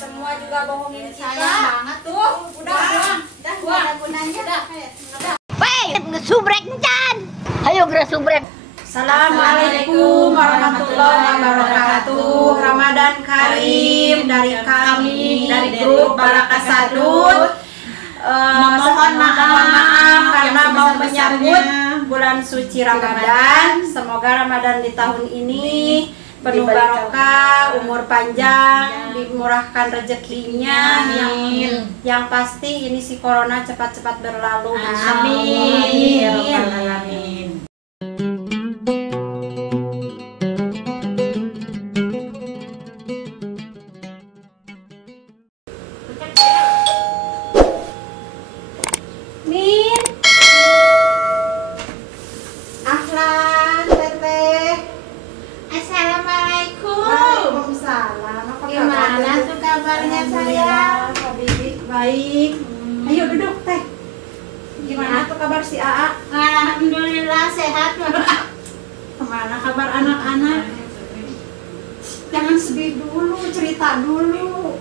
semua juga bohongin kita. Sayang banget tuh. Udah buang. Gunanya dah. Weh, ngesubrek encan. Ayo ngesubrek. Assalamualaikum warahmatullahi wabarakatuh. Ramadan Karim dari kami dari grup Baraka Sadut. Mohon maaf karena mau menyambut bulan suci Ramadan. Semoga Ramadan di tahun ini penuh barokah, umur panjang, dimurahkan rezekinya. Yang pasti ini si corona cepat-cepat berlalu. Amin. Min, ahlan, teteh. Assalamualaikum. Waalaikumsalam. Apa Gimana tuh kabarnya sayang? Habibie baik. Ayo duduk teh. Gimana tuh kabar si Aa? Alhamdulillah sehat. Kemana kabar anak-anak? Jangan sedih dulu, cerita dulu.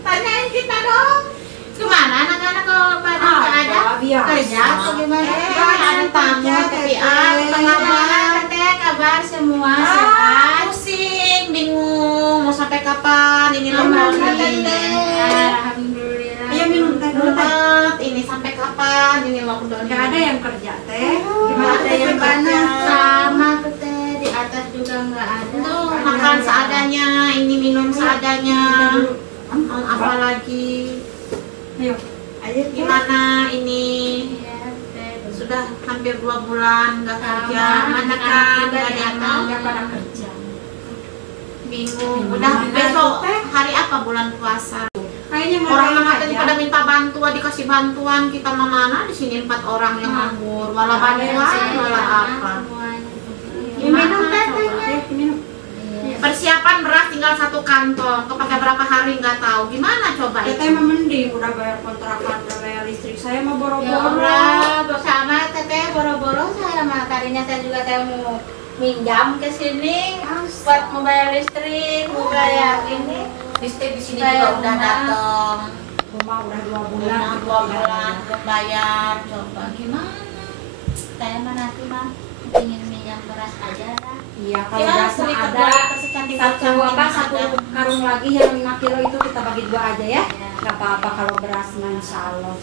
Tanyain kita dong. Kemana anak-anak kalau pada nggak ada? Biasa. Kerja atau gimana? Ada tamu tapi apa kabar? Teh kabar semua sehat. Pusing, bingung mau sampai kapan ini lockdown ini. Alhamdulillah. Ayo minum teh dulu teh. Ini sampai kapan ini lockdown? Gak ada yang kerja teh. Gimana ada yang kerja? Sama tuh teh di atas juga nggak ada. Tuh makan seadanya, ini minum seadanya. Apalagi Ayo. Ayo gimana ini? Sudah hampir 2 bulan nggak kerja, mana kan nggak ada yang mau. pada kerja. Bingung. Udah besok hari apa bulan puasa? Kayaknya mau Orang main tadi aja. pada minta bantuan, dikasih bantuan, kita mana di sini 4 orang yang nganggur, wala bantuan, wala apa. Minum teh tehnya. Minum. Persiapan beras tinggal 1 kantong, kepake berapa hari nggak tahu. Gimana coba Teteh itu? mah mending udah bayar kontrakan, udah bayar listrik. Saya mau Ya boro-boro. Allah, bersama teteh boro-boro saya mah tadinya saya juga saya mau minjam ke sini buat membayar listrik, mau bayar ini. Listrik di sini juga udah datang. Rumah udah 2 bulan. Udah 2 bulan belum bayar, coba gimana? Saya mah nanti mah ingin minjam beras aja lah. Iya, kalau Gimana berasa beli ada satu karung lagi yang 5 kilo itu kita bagi 2 aja ya. Gak apa-apa kalau beras mah insya Allah.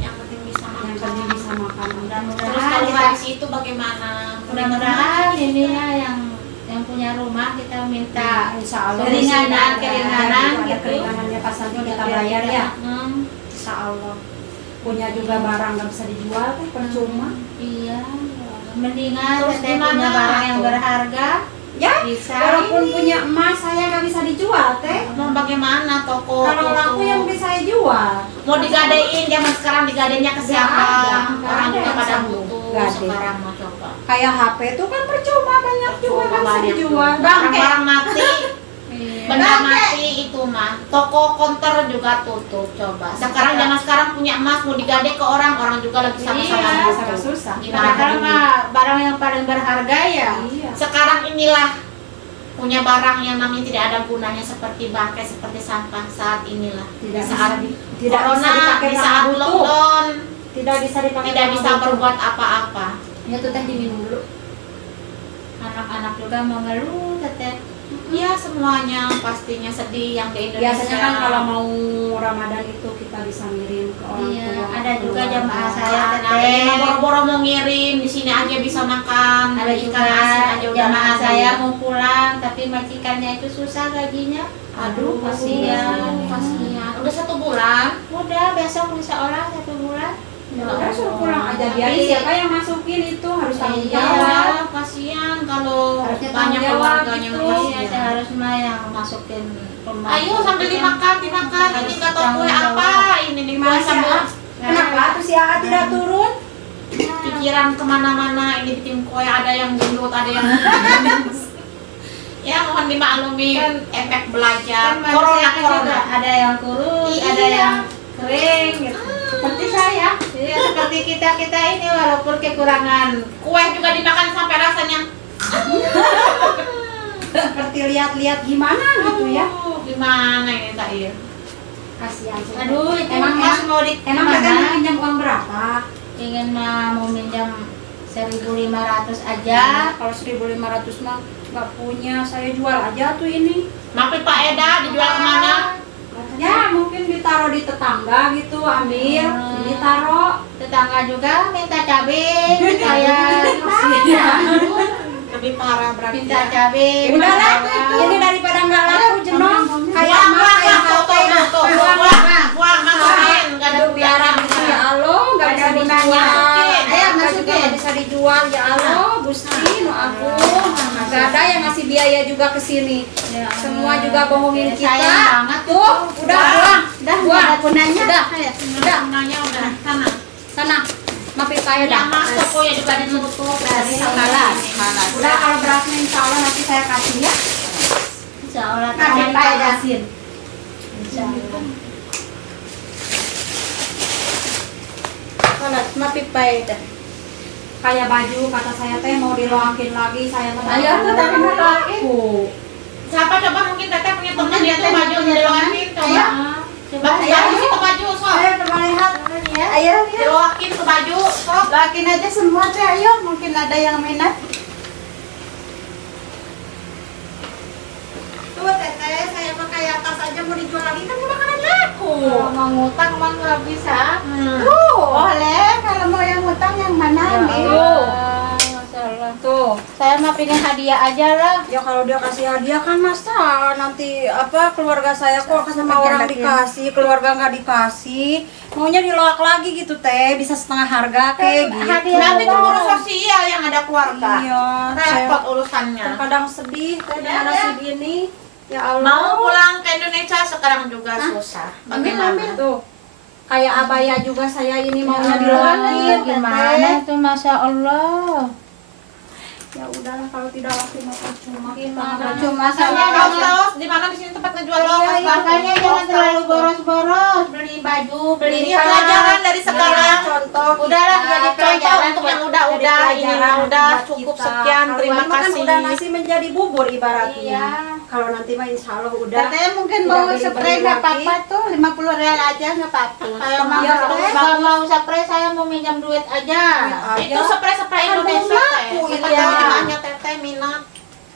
Yang penting bisa makan. Yang penting bisa makan. Terus kalau habis itu bagaimana? Mudah-mudahan ini ya yang punya rumah kita minta Insya Allah keringanan ada gitu. keringanannya pas nanti kita bayar ya. Insya Allah. Punya juga barang nggak bisa dijual teh percuma. Iya. Mendingan Terus teteh gimana punya barang yang tuh? berharga. Ya, Bisa. walaupun punya emas saya nggak bisa dijual teh. Mau bagaimana toko? Kalau laku yang bisa saya jual. mau digadein zaman sekarang digadenya ke siapa? Nggak Orang ada juga yang pada sanggup butuh gade. sekarang mau coba. Kayak HP itu kan percuma banyak juga nggak bisa Banyak dijual. tuh. Barang-barang mati, benda mati itu mah. Toko konter juga tutup coba. Sekarang zaman sekarang punya emas mau digade ke orang, orang juga lagi sama-sama Iya, butuh. sangat susah. Gimana mah barang yang paling berharga ya. Iya. Sekarang inilah punya barang yang namanya tidak ada gunanya seperti bangkai, seperti sampah saat inilah. Tidak Saat tidak corona, bisa dipakai di karena saat butuh. lockdown, Tidak bisa dipakai tidak karena bisa butuh. berbuat apa-apa. Ya tuh teh diminum dulu. Anak-anak juga mau ngeluh, teteh. Iya semuanya pastinya sedih yang di Indonesia. Biasanya kan kalau mau Ramadan itu kita bisa ngirim ke orang Iya, tua. ada juga keluarga. jamaah saya Ada. teteh. Yang boro-boro mau ngirim di sini aja bisa makan. Ada Beli juga ikan asin aja udah jamaah ada. saya mau pulang tapi majikannya itu susah gajinya. Aduh kasihan, kasihan. Udah 1 bulan. Udah besok insya Allah 1 bulan. Ya udah suruh pulang aja biar siapa yang masukin itu harus tanggung Iya, jawab. kasihan kalau Harusnya banyak tanggung jawab keluarganya gitu. ngasih. Iya, seharusnya yang masukin pembantu. Ayo sambil dimakan. Ini nggak tahu kue apa. Ini nih kue Gimana sih, sambil Aa? Kenapa tuh si Aa tidak turun? pikiran kemana-mana. Ini bikin kue ada yang gendut, ada yang ya mohon dimaklumi efek belajar. Kan Corona. ada yang kurus, Iya. ada yang kering gitu. Seperti saya. Iya, seperti kita ini walaupun kekurangan Kue juga dimakan sampai rasanya seperti lihat-lihat gimana gitu ya. Gimana ini Kak Ir? Kasihan sih. Aduh, itu emang Mas mau di emang mana? Teteh mau pinjam uang berapa? Ingin mau minjam 1.500 aja. Kalau 1.500 mah nggak punya, saya jual aja tuh ini. Tapi Pak Eda dijual kemana? Ya mungkin ditaruh di tetangga gitu, ambil, ini taruh. Tetangga juga minta cabai, kayak Lebih parah berarti. minta cabai. Udahlah, ini daripada nggak laku jenong, kayak mah kayak HP. Buang masukin, nggak ada Biaran gitu ya Allah, nggak bisa dijual. Ayo, Nggak masukin. juga nggak bisa dijual ya Allah, Gusti, no aku. Nggak ada yang ngasih biaya juga ke sini. Semua juga bohongin kita. Sayang banget Tuh, udah buang, buang. punanya. Udah, Nanya udah sana. sana. Maafin saya dah. Masuk kok ya juga ditutup dari Malas. Udah kalau berasnya insya Allah nanti saya kasih ya. Insya Allah. Maafin saya dah. Insya Allah. Mapi paeda. Kayak baju kata saya teh mau diloakin lagi, saya mau. Ayo tuh tapi mau loakin. Siapa coba mungkin teteh punya teman dia tuh baju diloakin coba. Coba bagus itu baju sob. Ayo coba lihat. Ayo lihat. Diloakin ke baju sob. Loakin aja semua teh, ayo mungkin ada yang minat. Tuh teteh, saya pakai atas aja mau dijual lagi kan bakalan laku. Mau ngutang mah nggak bisa. Tuh, boleh kalau mau yang utang yang mana ambil. Masalah. Tuh. Saya mah pengen hadiah aja lah. Ya kalau dia kasih hadiah kan masa nanti apa keluarga saya kok sama orang dikasih, keluarga nggak dikasih, maunya diloak lagi gitu teh, bisa setengah harga kayak gitu. Nanti keburu sosial yang ada keluarga. Iya, saya Repot urusannya. terkadang sedih teh dengan nasib ini. Ya Allah. Mau pulang ke Indonesia sekarang juga susah. Bagaimana? Tuh. Kayak abaya juga saya ini maunya diloakin. Gimana itu Masya Allah. Ya udahlah kalau tidak laku mah percuma. Gimana? Cuma Makanya saya kaos di mana di sini tempat ngejual kaos. Makanya jangan terlalu boros-boros beli baju, beli Ini pelajaran dari sekarang. Contoh. Udahlah kita, jadi contoh pelajaran untuk buat- yang udah-udah jadi ini pelajaran udah buat cukup kita. sekian. Kalau Terima ini kan kasih. udah nasi menjadi bubur ibaratnya. Iya. Kalau nanti mah insya Allah udah. Teteh mungkin Tidak mau beli-beli spray nggak lagi. apa-apa tuh, 50 real aja nggak apa-apa. Saya mau Iya, nggak mau spray, saya mau minjam duit aja. Aja. Itu spray Kan Indonesia belum teh. laku Siapa itu. tahu dimana teteh minat.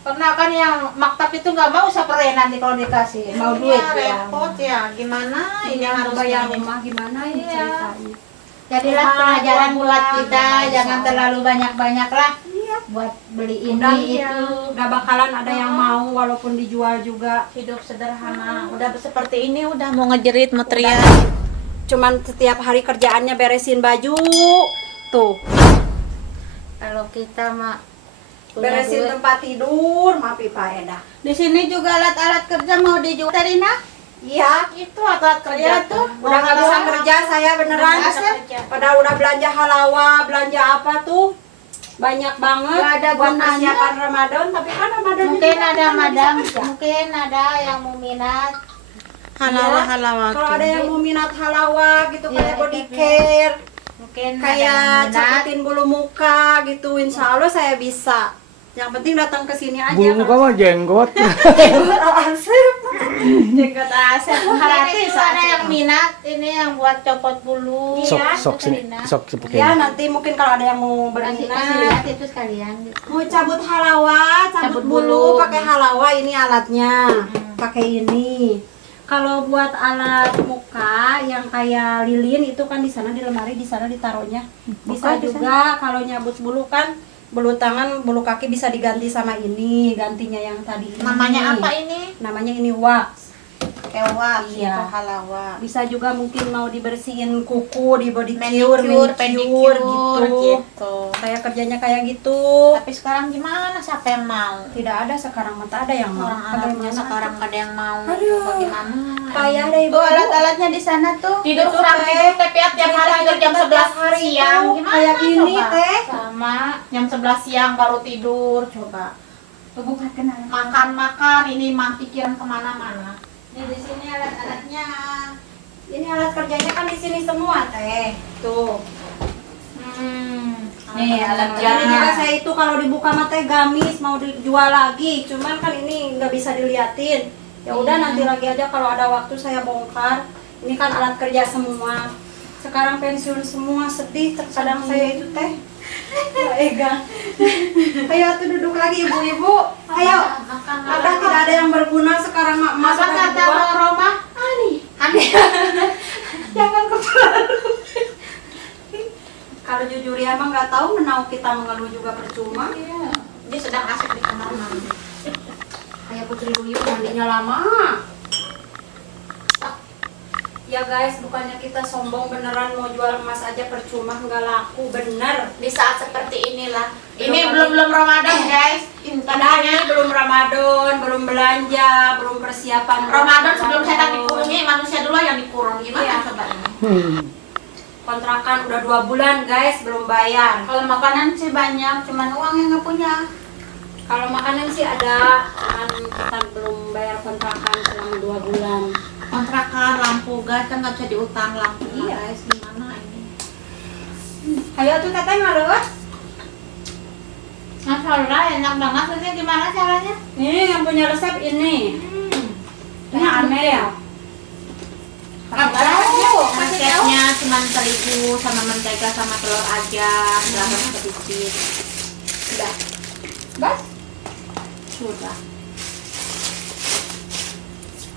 Karena kan yang maktab itu nggak mau spray nanti kalau dikasih, mau duit ya. Repot ya. Gimana ini Yang harus bayar ini? rumah gimana ini Iya. ceritanya. Jadilah pelajaran buat kita, jangan terlalu banyak-banyak lah Iya. buat beli ini Udah itu. Udah bakalan ada yang mau walaupun dijual juga. Hidup sederhana. Udah seperti ini udah mau ngejerit mau teriak. Cuman setiap hari kerjaannya beresin baju. Tuh, Kalau kita mah punya beresin duit. tempat tidur, maaf Pak Eda. Di sini juga alat-alat kerja mau dijual Terina. Iya, Itu alat kerja Iya tuh. udah nggak bisa kerja saya beneran. Padahal udah belanja halawa, belanja apa tuh banyak banget Nggak ada buat gunanya. persiapan Ramadan. Tapi kan Ramadan Mungkin juga ada kita nggak madam, bisa kerja. mungkin ada yang mau minat. Halawa-halawa. Kalau ada yang mau minat halawa gitu Iya, kayak body itu. care, Mungkin ada kayak yang minat. cabutin bulu muka gitu, insya Allah saya bisa. Yang penting datang ke sini aja. Bulu muka mah jenggot. Jenggot asep. Harati Gratis ada yang minat ini yang buat copot bulu. Sok Iya, sok sini, sok Ya sepakai. nanti mungkin kalau ada yang mau Kasih berminat, lihat itu sekalian. mau cabut halawa, cabut Cabut bulu, bulu. pakai halawa ini alatnya, pakai ini. Kalau buat alat muka yang kayak lilin itu kan di sana di lemari, di sana ditaruhnya. Bisa juga kalau nyabut bulu kan bulu tangan, bulu kaki bisa diganti sama ini, gantinya yang tadi ini. Namanya apa ini? Namanya ini wax. Kewak, Iya. itu halawa. Bisa juga mungkin mau dibersihin kuku, di body Manicure, cure, pedicure gitu. gitu. Saya kerjanya kayak gitu. Tapi sekarang gimana? Siapa yang mau? Tidak ada sekarang, mata ada yang mau. Orang Arabnya Bagaimana? sekarang ada yang mau. Aduh. Bagaimana? Payah deh ibu. Tuh alat-alatnya di sana tuh. Tidur Itu, kurang Teh. tidur tapi tiap hari tidur jam 11 hari siang. itu Gimana kayak gini coba? teh. Sama jam 11 siang baru tidur. Coba Tubuh kenal. makan ini mah pikiran kemana-mana. Nih di sini alat-alatnya. Ini alat kerjanya kan di sini semua teh. Tuh. Nih Nih alat Ini juga saya itu kalau dibuka mata gamis mau dijual lagi, cuman kan ini nggak bisa diliatin. Ya udah nanti lagi aja kalau ada waktu saya bongkar. Ini kan alat kerja semua. Sekarang pensiun semua, sedih terkadang saya itu teh. Ya Ega. Ayo tuh duduk lagi ibu-ibu. Ayo. Udah tidak ada yang berguna sekarang mak Apa kata Bang Roma? Ani. Jangan keterlaluan. Kalau jujur ya emang nggak tahu menau kita mengeluh juga percuma. Iya. Dia sedang asik di kamar mandi. Kayak Putri Duyung mandinya lama. Ya guys, bukannya kita sombong, beneran mau jual emas aja percuma, nggak laku bener. Di saat seperti inilah. Belum Ini lagi. belum Ramadan, guys. Padahal ini belum Ramadan, belum belanja, belum persiapan. Ramadan sebelum setan dikurungi, manusia dulu yang dikurung. Gimana Iya. coba ini? Kontrakan udah 2 bulan guys, belum bayar. Kalau makanan sih banyak, cuman uang yang nggak punya. Kalau makanan sih ada, cuman kita belum bayar kontrakan selama 2 bulan. Kontrakan, lampu, gas kan nggak bisa diutang lampu. Iya. Guys, gimana ini? Ayo tuh teteh ngalus. Masya Allah, enak banget. Ini gimana caranya? Nih yang punya resep ini. Ini aneh ya. Resepnya cuma terigu sama mentega sama telur aja, garam sedikit. Udah. Bas. Sudah.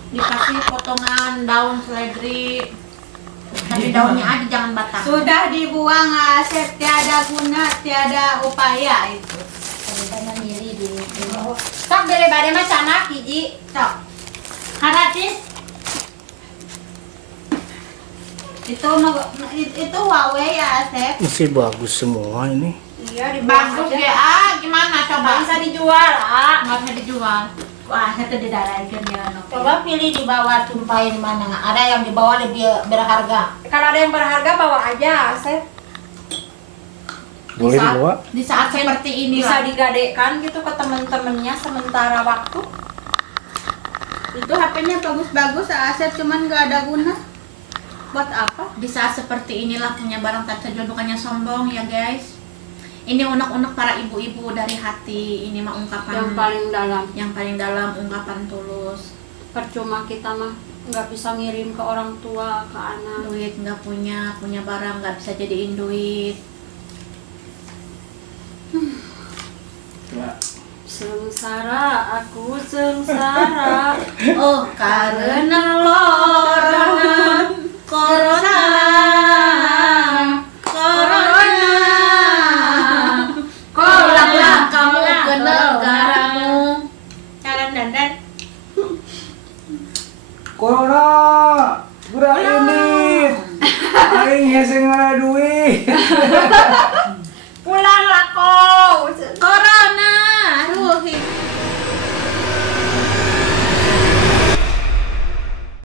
Dikasih potongan daun seledri. Tapi daunnya aja jangan batang. Sudah dibuang Asep, tiada guna, tiada upaya itu. Sok daripada mah sama hiji. Cok. Haratis. Itu Huawei ya Asep. Masih bagus semua ini. Iya, dibuang Bagus aja. ya. Gimana Nggak coba? bisa dijual, ah. Nggak bisa dijual. Wah, itu didaraikan ya. Coba pilih di bawah tumpahin mana. Ada yang di bawah lebih berharga. Kalau ada yang berharga bawa aja, Asep. Boleh dibawa? Di saat seperti ini Bisa digadekan gitu ke temen-temennya sementara waktu. Itu HP-nya bagus-bagus Asep, cuman nggak ada guna. Buat apa? Di saat seperti inilah punya barang tak terjual, bukannya sombong ya guys. Ini unek-unek para ibu-ibu dari hati. Ini mah ungkapan Yang paling dalam ungkapan tulus. percuma kita mah nggak bisa ngirim ke orang tua, ke anak. Duit nggak punya barang nggak bisa jadiin duit. Sengsara, aku sengsara. Oh karena lorongan corona. Pulanglah kamu ke negaramu. Jalan dandan. Corona, gerak ini. Aing hese ngara duit.